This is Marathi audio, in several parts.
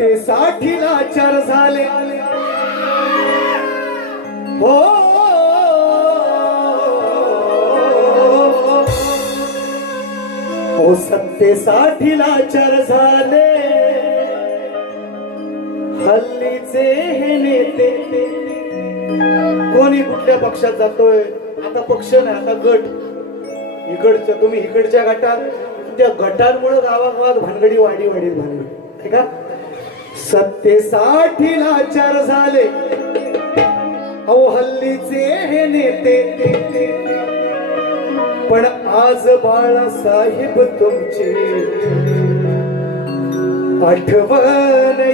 ते साठीला चार झाले. हो. हो सत्ते साठीला चार झाले. हल्लीचे हे नेते कोणी कुठल्या पक्षात जातोय? आता पक्ष नाही आता गट. इकडच्या तुम्ही इकडच्या गटात त्या गटांमुळे गावागावात भानगडी वाढी वाढील भानगडी. आहे? सत्तेसाठी लाचार झाले. अहो हल्लीचे हे नेते. पण आज बाळासाहेब तुमचे आठवण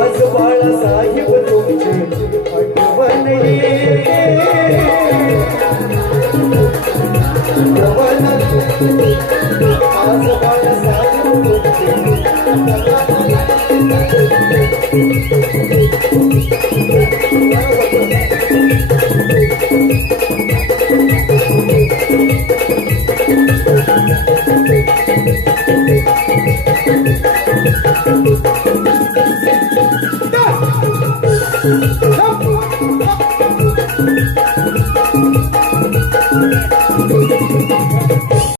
आज बाळासाहेब तुमचे आठवण येते. बाळासाहेब तुमचे